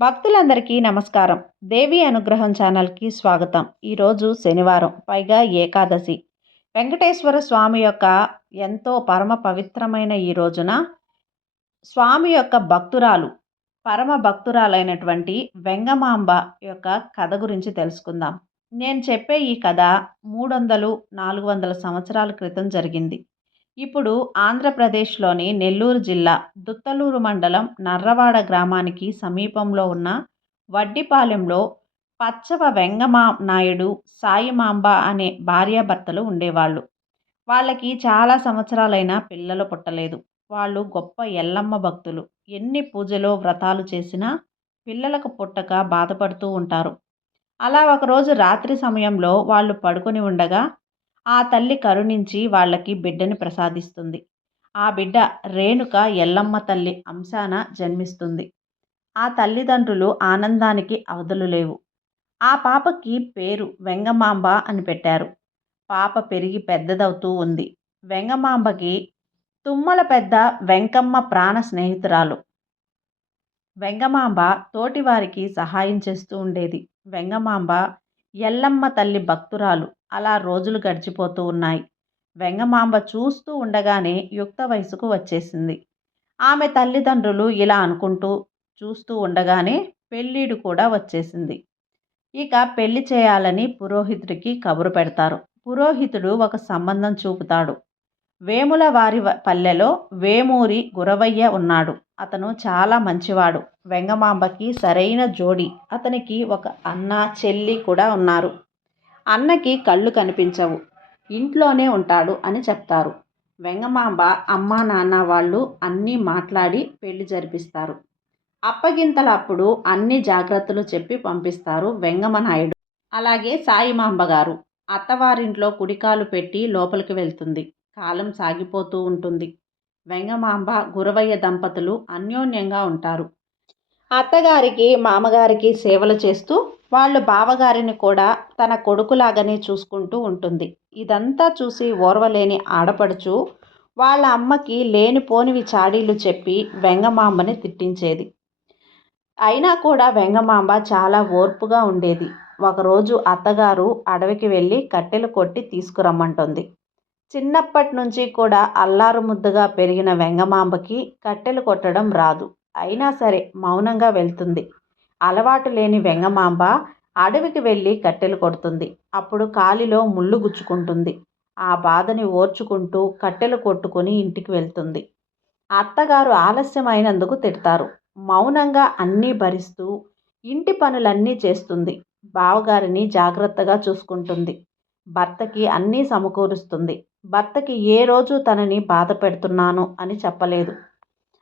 భక్తులందరికీ నమస్కారం. దేవి అనుగ్రహం ఛానల్‌కి స్వాగతం. ఈరోజు శనివారం, పైగా ఏకాదశి. వెంకటేశ్వర స్వామి యొక్క ఎంతో పరమ పవిత్రమైన ఈ రోజున స్వామి యొక్క భక్తురాలు, పరమ భక్తురాలైనటువంటి వెంగమాంబ యొక్క కథ గురించి తెలుసుకుందాం. నేను చెప్పే ఈ కథ 300, 400 సంవత్సరాల క్రితం జరిగింది. ఇప్పుడు ఆంధ్రప్రదేశ్లోని నెల్లూరు జిల్లా దుత్తలూరు మండలం నర్రవాడ గ్రామానికి సమీపంలో ఉన్న వడ్డిపాలెంలో పచ్చవ నాయుడు, సాయిమాంబ అనే భార్యాభర్తలు ఉండేవాళ్ళు. వాళ్ళకి చాలా సంవత్సరాలైనా పిల్లలు పుట్టలేదు. వాళ్ళు గొప్ప ఎల్లమ్మ భక్తులు. ఎన్ని పూజలో వ్రతాలు చేసినా పిల్లలకు పుట్టక బాధపడుతూ ఉంటారు. అలా ఒకరోజు రాత్రి సమయంలో వాళ్ళు పడుకొని ఉండగా ఆ తల్లి కరుణించి వాళ్ళకి బిడ్డని ప్రసాదిస్తుంది. ఆ బిడ్డ రేణుక ఎల్లమ్మ తల్లి అంశాన జన్మిస్తుంది. ఆ తల్లిదండ్రులు ఆనందానికి అవధులు లేవు. ఆ పాపకి పేరు వెంగమాంబ అని పెట్టారు. పాప పెరిగి పెద్దదవుతూ ఉంది. వెంగమాంబకి తుమ్మల పెద్ద వెంకమ్మ ప్రాణ స్నేహితురాలు. వెంగమాంబ తోటివారికి సహాయం చేస్తూ ఉండేది. వెంగమాంబ ఎల్లమ్మ తల్లి భక్తురాలు. అలా రోజులు గడిచిపోతూ ఉన్నాయి. వెంగమాంబ చూస్తూ ఉండగానే యుక్త వయసుకు వచ్చేసింది. ఆమె తల్లిదండ్రులు ఇలా అనుకుంటూ చూస్తూ ఉండగానే పెళ్ళిడు కూడా వచ్చేసింది. ఇక పెళ్లి చేయాలని పురోహితుడికి కబురు పెడతారు. పురోహితుడు ఒక సంబంధం చూపుతాడు. వేముల వారి పల్లెలో వేమూరి గురవయ్య ఉన్నాడు. అతను చాలా మంచివాడు. వెంగమాంబకి సరైన జోడి. అతనికి ఒక అన్న, చెల్లి కూడా ఉన్నారు. అన్నకి కళ్ళు కనిపించవు, ఇంట్లోనే ఉంటాడు అని చెప్తారు. వెంగమాంబ అమ్మా నాన్న వాళ్ళు అన్నీ మాట్లాడి పెళ్లి జరిపిస్తారు. అప్పగింతలప్పుడు అన్ని జాగ్రత్తలు చెప్పి పంపిస్తారు వెంగమనాయుడు. అలాగే సాయిమాంబ గారు అత్తవారింట్లో కుడికాలు పెట్టి లోపలికి వెళ్తుంది. కాలం సాగిపోతూ ఉంటుంది. వెంగమాంబ, గురవయ్య దంపతులు అన్యోన్యంగా ఉంటారు. అత్తగారికి, మామగారికి సేవలు చేస్తూ వాళ్ళు బావగారిని కూడా తన కొడుకులాగానే చూసుకుంటూ ఉంటుంది. ఇదంతా చూసి ఓర్వలేని ఆడపడుచు వాళ్ళ అమ్మకి లేనిపోనివి చాడీలు చెప్పి వెంగమాంబని తిట్టించేది. అయినా కూడా వెంగమాంబ చాలా ఓర్పుగా ఉండేది. ఒకరోజు అత్తగారు అడవికి వెళ్ళి కట్టెలు కొట్టి తీసుకురమ్మంటుంది. చిన్నప్పటి నుంచి కూడా అల్లారు ముద్దుగా పెరిగిన వెంగమాంబకి కట్టెలు కొట్టడం రాదు. అయినా సరే మౌనంగా వెళ్తుంది. అలవాటు లేని వెంగమాంబ అడవికి వెళ్ళి కట్టెలు కొడుతుంది. అప్పుడు కాలిలో ముళ్ళు గుచ్చుకుంటుంది. ఆ బాధని ఓర్చుకుంటూ కట్టెలు కొట్టుకొని ఇంటికి వెళ్తుంది. అత్తగారు ఆలస్యమైనందుకు తిడతారు. మౌనంగా అన్నీ భరిస్తూ ఇంటి పనులన్నీ చేస్తుంది. బావగారిని జాగ్రత్తగా చూసుకుంటుంది. భర్తకి అన్నీ సమకూరుస్తుంది. భర్తకి ఏ రోజు తనని బాధ పెడుతున్నాను అని చెప్పలేదు.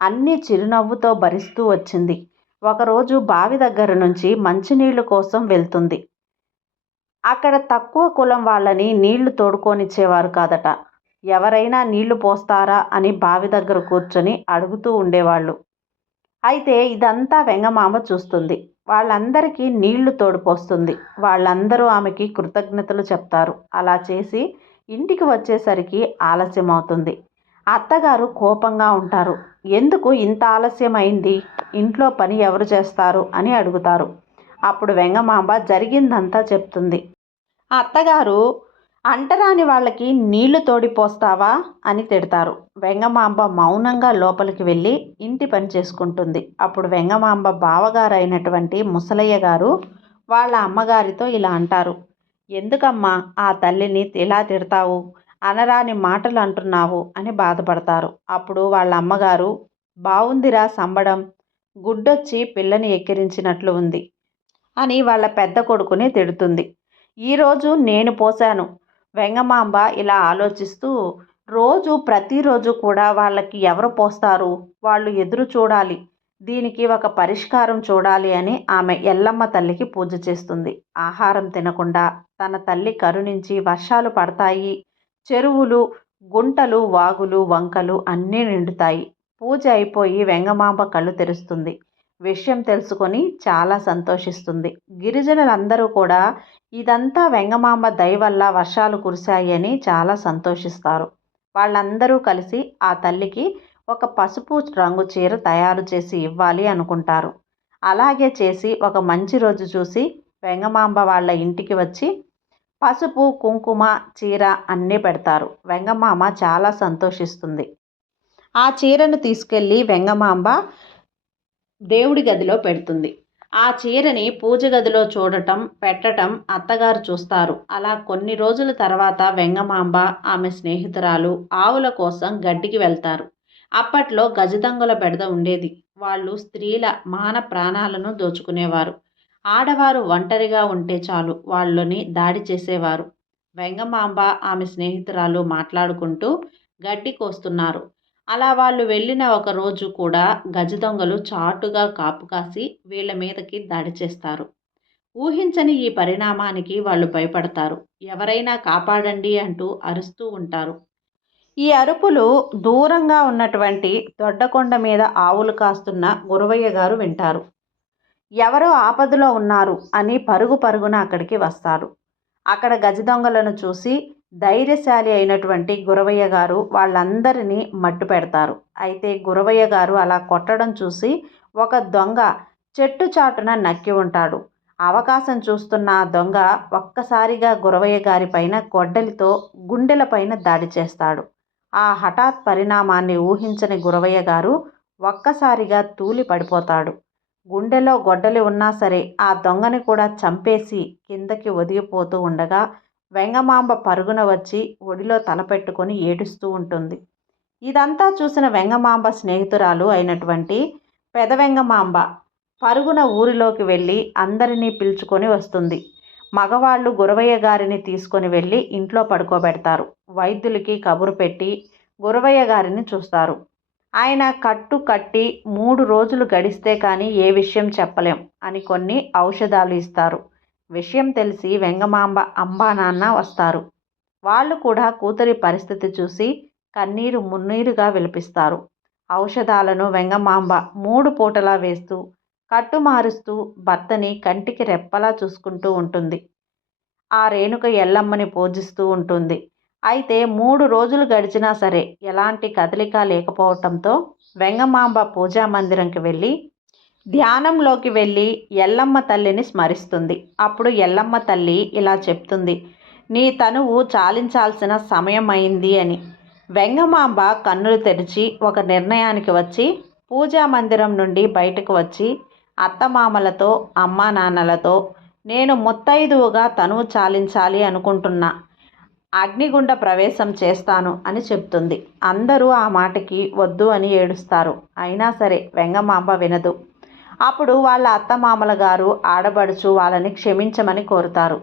అన్నీ చిరునవ్వుతో భరిస్తూ వచ్చింది. ఒకరోజు బావి దగ్గర నుంచి మంచినీళ్లు కోసం వెళ్తుంది. అక్కడ తక్కువ కులం వాళ్ళని నీళ్లు తోడుకోనిచ్చేవారు కాదట. ఎవరైనా నీళ్లు పోస్తారా అని బావి దగ్గర కూర్చొని అడుగుతూ ఉండేవాళ్ళు. అయితే ఇదంతా వెంగమాంబ చూస్తుంది. వాళ్ళందరికీ నీళ్లు తోడుపోస్తుంది. వాళ్ళందరూ ఆమెకి కృతజ్ఞతలు చెప్తారు. అలా చేసి ఇంటికి వచ్చేసరికి ఆలస్యం అవుతుంది. అత్తగారు కోపంగా ఉంటారు. ఎందుకు ఇంత ఆలస్యం అయింది? ఇంట్లో పని ఎవరు చేస్తారు అని అడుగుతారు. అప్పుడు వెంగమాంబ జరిగిందంతా చెప్తుంది. అత్తగారు అంటరాని వాళ్ళకి నీళ్లు తోడిపోస్తావా అని తిడతారు. వెంగమాంబ మౌనంగా లోపలికి వెళ్ళి ఇంటి పని చేసుకుంటుంది. అప్పుడు వెంగమాంబ బావగారైనటువంటి ముసలయ్య గారు వాళ్ళ అమ్మగారితో ఇలా అంటారు. ఎందుకమ్మా ఆ తల్లిని ఇలా తిడతావు? అనరాని మాటలు అంటున్నావు అని బాధపడతారు. అప్పుడు వాళ్ళ అమ్మగారు, బావుందిరా సంబడం, గుడ్డొచ్చి పిల్లని ఎక్కిరించినట్లు ఉంది అని వాళ్ళ పెద్ద కొడుకుని తిడుతుంది. ఈరోజు నేను పోశాను. వెంగమాంబ ఇలా ఆలోచిస్తూ ప్రతిరోజు కూడా వాళ్ళకి ఎవరు పోస్తారు? వాళ్ళు ఎదురు చూడాలి. దీనికి ఒక పరిష్కారం చూడాలి అని ఆమె ఎల్లమ్మ తల్లికి పూజ చేస్తుంది. ఆహారం తినకుండా తన తల్లి కరుణించి వర్షాలు పడతాయి. చెరువులు, గుంటలు, వాగులు, వంకలు అన్నీ నిండుతాయి. పూజ అయిపోయి వెంగమాంబ కళ్ళు తెరుస్తుంది. విషయం తెలుసుకొని చాలా సంతోషిస్తుంది. గిరిజనులందరూ కూడా ఇదంతా వెంగమాంబ దయ వల్ల వర్షాలు కురిశాయి అని చాలా సంతోషిస్తారు. వాళ్ళందరూ కలిసి ఆ తల్లికి ఒక పసుపు రంగు చీర తయారు చేసి ఇవ్వాలి అనుకుంటారు. అలాగే చేసి ఒక మంచి రోజు చూసి వెంగమాంబ వాళ్ళ ఇంటికి వచ్చి పసుపు, కుంకుమ, చీర అన్నీ పెడతారు. వెంగమామ చాలా సంతోషిస్తుంది. ఆ చీరను తీసుకెళ్ళి వెంగమాంబ దేవుడి గదిలో పెడుతుంది. ఆ చీరని పూజ గదిలో చూడటం, పెట్టటం అత్తగారు చూస్తారు. అలా కొన్ని రోజుల తర్వాత వెంగమాంబ, ఆమె స్నేహితురాలు ఆవుల కోసం గడ్డికి వెళ్తారు. అప్పట్లో గజదొంగల బెడద ఉండేది. వాళ్ళు స్త్రీల మాన ప్రాణాలను దోచుకునేవారు. ఆడవారు ఒంటరిగా ఉంటే చాలు వాళ్ళని దాడి చేసేవారు. వెంగమాంబ, ఆమె స్నేహితురాలు మాట్లాడుకుంటూ గడ్డి కోస్తున్నారు. అలా వాళ్ళు వెళ్ళిన ఒక రోజు కూడా గజదొంగలు చాటుగా కాపు కాసి వీళ్ళ మీదకి దాడి చేస్తారు. ఊహించని ఈ పరిణామానికి వాళ్ళు భయపడతారు. ఎవరైనా కాపాడండి అంటూ అరుస్తూ ఉంటారు. ఈ అరుపులు దూరంగా ఉన్నటువంటి దొడ్డకొండ మీద ఆవులు కాస్తున్న గురవయ్య గారు వింటారు. ఎవరో ఆపదలో ఉన్నారు అని పరుగు పరుగున అక్కడికి వస్తాడు. అక్కడ గజదొంగలను చూసి ధైర్యశాలి అయినటువంటి గురవయ్య గారు వాళ్ళందరినీ మట్టు పెడతారు. అయితే గురవయ్య గారు అలా కొట్టడం చూసి ఒక దొంగ చెట్టు చాటున నక్కి ఉంటాడు. అవకాశం చూస్తున్న ఆ దొంగ ఒక్కసారిగా గురవయ్య గారి పైన గొడ్డలితో గుండెలపైన దాడి చేస్తాడు. ఆ హఠాత్ పరిణామాన్ని ఊహించని గురవయ్య గారు ఒక్కసారిగా తూలి పడిపోతాడు. గుండెలో గొడ్డలి ఉన్నా సరే ఆ దొంగని కూడా చంపేసి కిందకి ఒదిగిపోతూ ఉండగా వెంగమాంబ పరుగున వచ్చి ఒడిలో తలపెట్టుకొని ఏడుస్తూ ఉంటుంది. ఇదంతా చూసిన వెంగమాంబ స్నేహితురాలు అయినటువంటి పెదవెంగమాంబ పరుగున ఊరిలోకి వెళ్ళి అందరినీ పిలుచుకొని వస్తుంది. మగవాళ్ళు గురవయ్య గారిని తీసుకొని వెళ్ళి ఇంట్లో పడుకోబెడతారు. వైద్యులకి కబురు పెట్టి గురవయ్య గారిని చూస్తారు. ఆయన కట్టు కట్టి 3 రోజులు గడిస్తే కానీ ఏ విషయం చెప్పలేం అని కొన్ని ఔషధాలు ఇస్తారు. విషయం తెలిసి వెంగమాంబ అమ్మా నాన్న వస్తారు. వాళ్ళు కూడా కూతురి పరిస్థితి చూసి కన్నీరు మున్నీరుగా విలపిస్తారు. ఔషధాలను వెంగమాంబ 3 పూటలా వేస్తూ కట్టు మారుస్తూ భర్తని కంటికి రెప్పలా చూసుకుంటూ ఉంటుంది. ఆ రేణుక ఎల్లమ్మని పూజిస్తూ ఉంటుంది. అయితే 3 రోజులు గడిచినా సరే ఎలాంటి కదలిక లేకపోవటంతో వెంగమాంబ పూజా మందిరంకి వెళ్ళి ధ్యానంలోకి వెళ్ళి ఎల్లమ్మ తల్లిని స్మరిస్తుంది. అప్పుడు ఎల్లమ్మ తల్లి ఇలా చెప్తుంది, నీ తనువు చాలించాల్సిన సమయం అయింది అని. వెంగమాంబ కన్నులు తెరిచి ఒక నిర్ణయానికి వచ్చి పూజా మందిరం నుండి బయటకు వచ్చి అత్తమామలతో అమ్మా నాన్నలతో నేను ముత్తైదువుగా తనువు చాలించాలి అనుకుంటున్నా, అగ్నిగుండ ప్రవేశం చేస్తాను అని చెప్తుంది. అందరూ ఆ మాటకి వద్దు అని ఏడుస్తారు. అయినా సరే వెంగమాంబ వినదు. అప్పుడు వాళ్ళ అత్తమామల గారు ఆడబడుచు వాళ్ళని క్షమించమని కోరుతారు.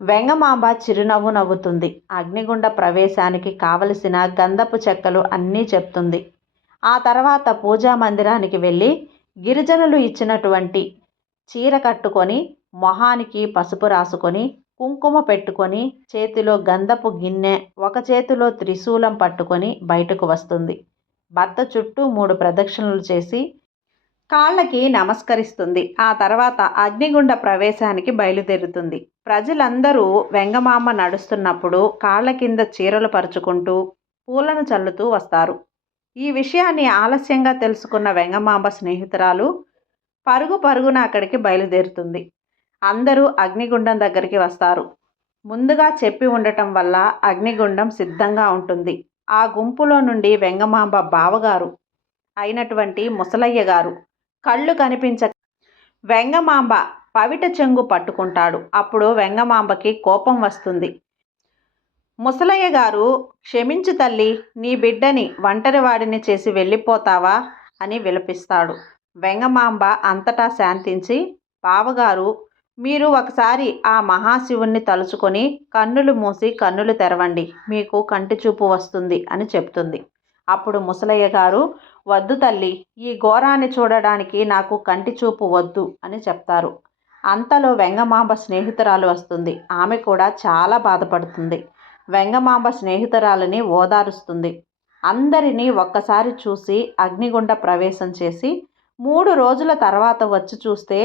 వెంగమాంబ చిరునవ్వు నవ్వుతుంది. అగ్నిగుండ ప్రవేశానికి కావలసిన గంధపు చెక్కలు అన్నీ చెప్తుంది. ఆ తర్వాత పూజా మందిరానికి వెళ్ళి గిరిజనులు ఇచ్చినటువంటి చీర కట్టుకొని మొహానికి పసుపు రాసుకొని కుంకుమ పెట్టుకొని చేతిలో గంధపు గిన్నె, ఒక చేతిలో త్రిశూలం పట్టుకొని బయటకు వస్తుంది. భర్త చుట్టూ 3 ప్రదక్షిణలు చేసి కాళ్ళకి నమస్కరిస్తుంది. ఆ తర్వాత అగ్నిగుండ ప్రవేశానికి బయలుదేరుతుంది. ప్రజలందరూ వెంగమాంబ నడుస్తున్నప్పుడు కాళ్ళ కింద చీరలు పరుచుకుంటూ పూలను చల్లుతూ వస్తారు. ఈ విషయాన్ని ఆలస్యంగా తెలుసుకున్న వెంగమాంబ స్నేహితురాలు పరుగు పరుగున అక్కడికి బయలుదేరుతుంది. అందరూ అగ్నిగుండం దగ్గరికి వస్తారు. ముందుగా చెప్పి ఉండటం వల్ల అగ్నిగుండం సిద్ధంగా ఉంటుంది. ఆ గుంపులో నుండి వెంగమాంబ బావగారు అయినటువంటి ముసలయ్య గారు కళ్ళు కనిపించక వెంగమాంబ పవిట చెంగు పట్టుకుంటాడు. అప్పుడు వెంగమాంబకి కోపం వస్తుంది. ముసలయ్య గారు, క్షమించు తల్లి, నీ బిడ్డని ఒంటరివాడిని చేసి వెళ్ళిపోతావా అని విలపిస్తాడు. వెంగమాంబ అంతటా శాంతించి, బావగారు, మీరు ఒకసారి ఆ మహాశివుణ్ణి తలుచుకొని కన్నులు మూసి కన్నులు తెరవండి, మీకు కంటి చూపు వస్తుంది అని చెప్తుంది. అప్పుడు ముసలయ్య గారు, వద్దు తల్లి, ఈ ఘోరాన్ని చూడడానికి నాకు కంటి చూపు వద్దు అని చెప్తారు. అంతలో వెంగమాంబ స్నేహితురాలు వస్తుంది. ఆమె కూడా చాలా బాధపడుతుంది. వెంగమాంబ స్నేహితురాలని ఓదారుస్తుంది. అందరినీ ఒక్కసారి చూసి అగ్నిగుండ ప్రవేశం చేసి 3 రోజుల తర్వాత వచ్చి చూస్తే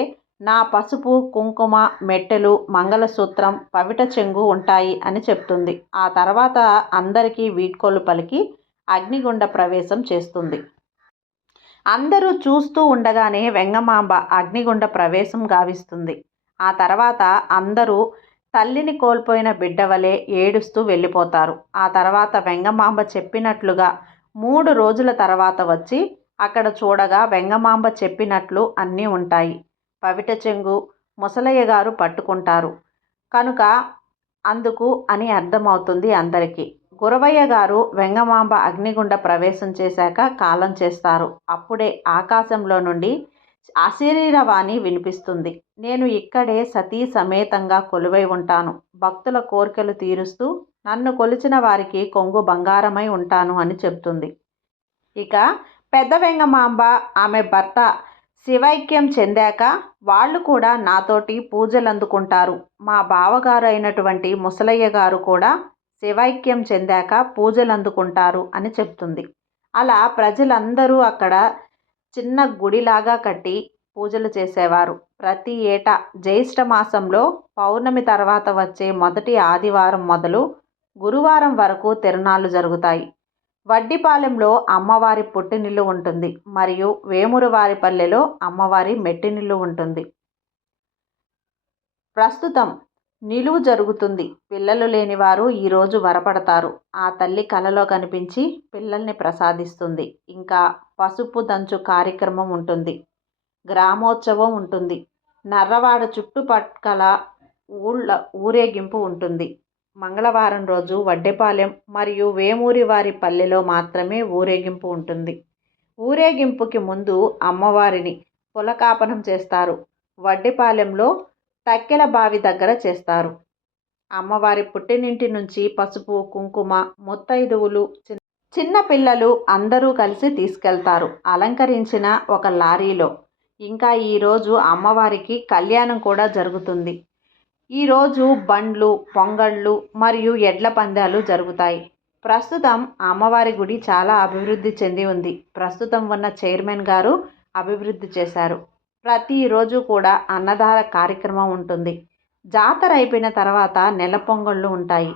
నా పసుపు, కుంకుమ, మెట్టెలు, మంగళసూత్రం, పవిట చెంగు ఉంటాయి అని చెప్తుంది. ఆ తర్వాత అందరికీ వీడ్కోలు పలికి అగ్నిగుండ ప్రవేశం చేస్తుంది. అందరూ చూస్తూ ఉండగానే వెంగమాంబ అగ్నిగుండ ప్రవేశం గావిస్తుంది. ఆ తర్వాత అందరూ తల్లిని కోల్పోయిన బిడ్డ వలె ఏడుస్తూ వెళ్ళిపోతారు. ఆ తర్వాత వెంగమాంబ చెప్పినట్లుగా 3 రోజుల తర్వాత వచ్చి అక్కడ చూడగా వెంగమాంబ చెప్పినట్లు అన్నీ ఉంటాయి. పవిట చెంగు ముసలయ్య గారు పట్టుకుంటారు కనుక అందుకు అని అర్థమవుతుంది అందరికీ. గురవయ్య గారు వెంగమాంబ అగ్నిగుండ ప్రవేశం చేశాక కాలం చేస్తారు. అప్పుడే ఆకాశంలో నుండి అశరీరవాణి వినిపిస్తుంది. నేను ఇక్కడే సతీ సమేతంగా కొలువై ఉంటాను. భక్తుల కోర్కెలు తీరుస్తూ నన్ను కొలిచిన వారికి కొంగు బంగారమై ఉంటాను అని చెప్తుంది. ఇక పెద్ద వెంగమాంబ ఆమె భర్త శివైక్యం చెందాక వాళ్ళు కూడా నాతోటి పూజలందుకుంటారు. మా బావగారు అయినటువంటి ముసలయ్య గారు కూడా శివైక్యం చెందాక పూజలందుకుంటారు అని చెప్తుంది. అలా ప్రజలందరూ అక్కడ చిన్న గుడిలాగా కట్టి పూజలు చేసేవారు. ప్రతి ఏటా జ్యేష్ఠ మాసంలో పౌర్ణమి తర్వాత వచ్చే మొదటి ఆదివారం మొదలు గురువారం వరకు తిరునాళ్ళు జరుగుతాయి. వడ్డిపాలెంలో అమ్మవారి పుట్టినిల్లు ఉంటుంది మరియు వేమురవారిపల్లెలో అమ్మవారి మెట్టినిల్లు ఉంటుంది. ప్రస్తుతం నిలువు జరుగుతుంది. పిల్లలు లేనివారు ఈరోజు వరపడతారు. ఆ తల్లి కలలో కనిపించి పిల్లల్ని ప్రసాదిస్తుంది. ఇంకా పసుపు దంచు కార్యక్రమం ఉంటుంది. గ్రామోత్సవం ఉంటుంది. నర్రవాడ చుట్టుపక్కల ఊరేగింపు ఉంటుంది. మంగళవారం రోజు వడ్డెపాలెం మరియు వేమూరి వారి పల్లెలో మాత్రమే ఊరేగింపు ఉంటుంది. ఊరేగింపుకి ముందు అమ్మవారిని పులకాపనం చేస్తారు. వడ్డెపాలెంలో తక్కెల బావి దగ్గర చేస్తారు. అమ్మవారి పుట్టినింటి నుంచి పసుపు కుంకుమ ముత్తైదువులు చిన్న పిల్లలు అందరూ కలిసి తీసుకెళ్తారు అలంకరించిన ఒక లారీలో. ఇంకా ఈరోజు అమ్మవారికి కళ్యాణం కూడా జరుగుతుంది. ఈరోజు బండ్లు పొంగళ్ళు మరియు ఎడ్ల పందాలు జరుగుతాయి. ప్రస్తుతం అమ్మవారి గుడి చాలా అభివృద్ధి చెంది ఉంది. ప్రస్తుతం ఉన్న చైర్మన్ గారు అభివృద్ధి చేశారు. ప్రతిరోజు కూడా అన్నదాన కార్యక్రమం ఉంటుంది. జాతర అయిపోయిన తర్వాత నెల పొంగళ్ళు ఉంటాయి.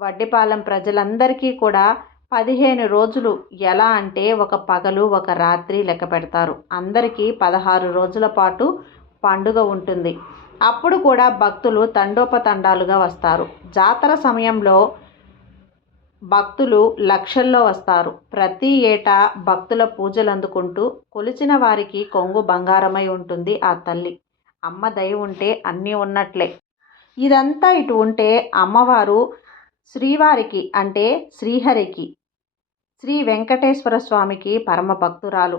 వడ్డిపాలెం ప్రజలందరికీ కూడా 15 రోజులు ఎలా అంటే ఒక పగలు ఒక రాత్రి లెక్క పెడతారు. అందరికీ 16 రోజుల పాటు పండుగ ఉంటుంది. అప్పుడు కూడా భక్తులు తండోపతండాలుగా వస్తారు. జాతర సమయంలో భక్తులు లక్షల్లో వస్తారు. ప్రతి ఏటా భక్తుల పూజలు అందుకుంటూ కొలిచిన వారికి కొంగు బంగారమై ఉంటుంది ఆ తల్లి. అమ్మ దయ ఉంటే అన్నీ ఉన్నట్లే. ఇదంతా ఇటు ఉంటే అమ్మవారు శ్రీవారికి అంటే శ్రీహరికి శ్రీ వెంకటేశ్వర స్వామికి పరమ భక్తురాలు.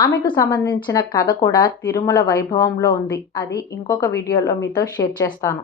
ఆమెకు సంబంధించిన కథ కూడా తిరుమల వైభవంలో ఉంది. అది ఇంకొక వీడియోలో మీతో షేర్ చేస్తాను.